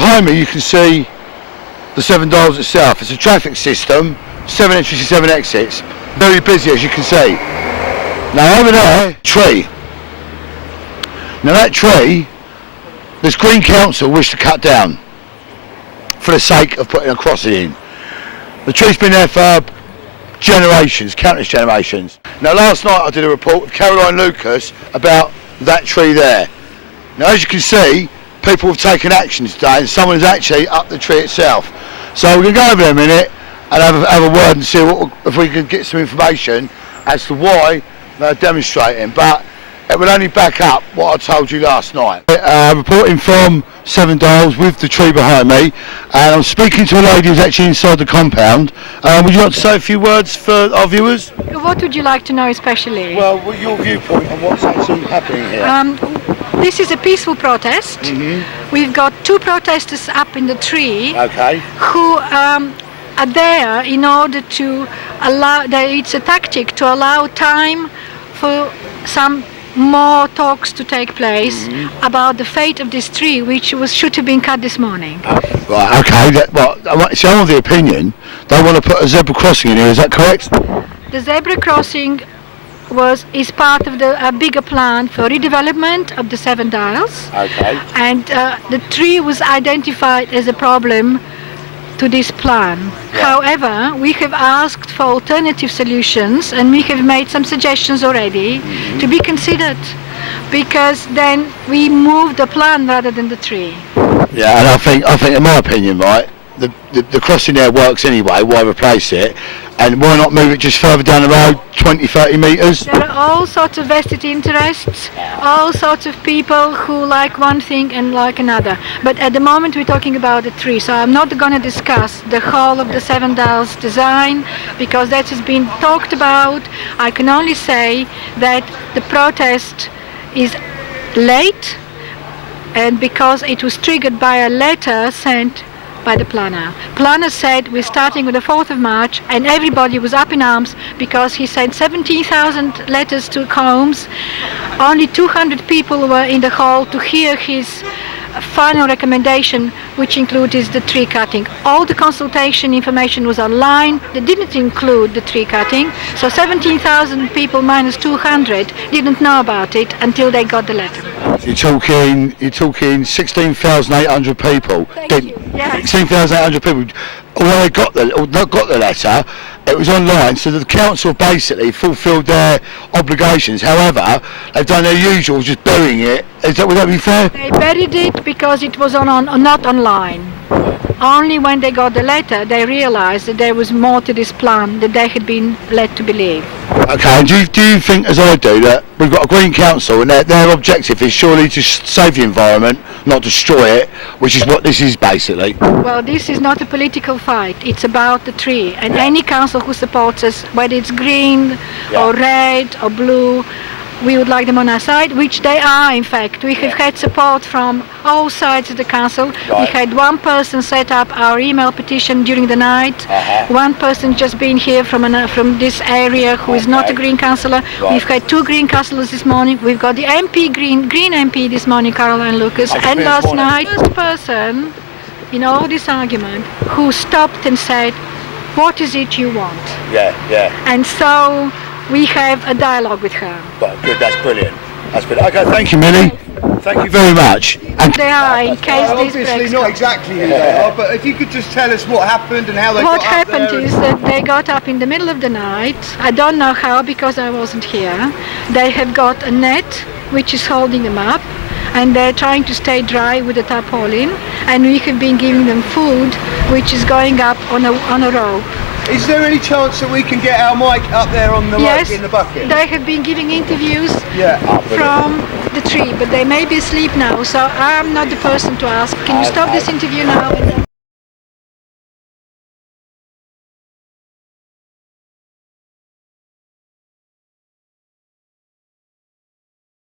Behind me you can see the Seven Dials itself. It's a traffic system, 7 entries and 7 exits. Very busy, as you can see. Now over there, tree. Now that tree, this Green Council wish to cut down for the sake of putting a crossing in. The tree's been there for generations, countless generations. Now last night I did a report with Caroline Lucas about that tree there. Now as you can see, people have taken action today and someone has actually up the tree itself. So we're going to go over there a minute and have a word and see if we can get some information as to why they're demonstrating. But it will only back up what I told you last night. Reporting from Seven Dials with the tree behind me, and I'm speaking to a lady who's actually inside the compound. Would you like to say a few words for our viewers? What would you like to know especially? Well, your viewpoint on what's actually happening here. This is a peaceful protest. We've got 2 protesters up in the tree who are there in order to allow, it's a tactic to allow time for some more talks to take place about the fate of this tree, which should have been cut this morning. Right, okay, so I want the opinion. They want to put a zebra crossing in here, is that correct? The zebra crossing is part of a bigger plan for redevelopment of the Seven Dials. Okay. And the tree was identified as a problem to this plan. Yeah. However, we have asked for alternative solutions and we have made some suggestions already to be considered, because then we move the plan rather than the tree. Yeah, and I think in my opinion, right, the crossing there works anyway. Why replace it? And why not move it just further down the road, 20-30 metres? There are all sorts of vested interests, all sorts of people who like one thing and like another. But at the moment we're talking about the tree, so I'm not going to discuss the whole of the Seven Dials design, because that has been talked about. I can only say that the protest is late, and because it was triggered by a letter sent by the planner. Planner said we're starting with the 4th of March, and everybody was up in arms because he sent 17,000 letters to Combs. Only 200 people were in the hall to hear his final recommendation, which included the tree cutting. All the consultation information was online. They didn't include the tree cutting, so 17,000 people minus 200 didn't know about it until they got the letter. You're talking 16,800 people. Thank you. Yeah. 16,800 people. Although they got the letter, it was online, so the council basically fulfilled their obligations. However, they've done their usual, just burying it. Would that be fair? They buried it because it was not online. Only when they got the letter, they realized that there was more to this plan than they had been led to believe. Okay, and do you think, as I do, that we've got a Green Council and their objective is surely to save the environment, not destroy it, which is what this is basically? Well, this is not a political fight. It's about the tree. And any council who supports us, whether it's green or red or blue, we would like them on our side, which they are in fact. We have had support from all sides of the council. We had one person set up our email petition during the night. One person just been here from this area who is not a Green councillor. We've had 2 Green councillors this morning. We've got the MP, Green MP this morning, Caroline Lucas, and last night, first person in all this argument who stopped and said, "What is it you want?" And so we have a dialogue with her. Right, good, that's brilliant. That's brilliant. Okay, thank you, Millie. Thank you very much. And they are, in case this obviously breaks not down. exactly who they are, but if you could just tell us what happened and how they What got up happened there. is that they got up in the middle of the night. I don't know how, because I wasn't here. They have got a net which is holding them up, and they're trying to stay dry with the tarpaulin, and we have been giving them food which is going up on a rope. Is there any chance that we can get our mic up there on the Yes, mic in the bucket? they have been giving interviews Yeah. from the tree, but they may be asleep now, so I'm not the person to ask. Can you stop this interview now?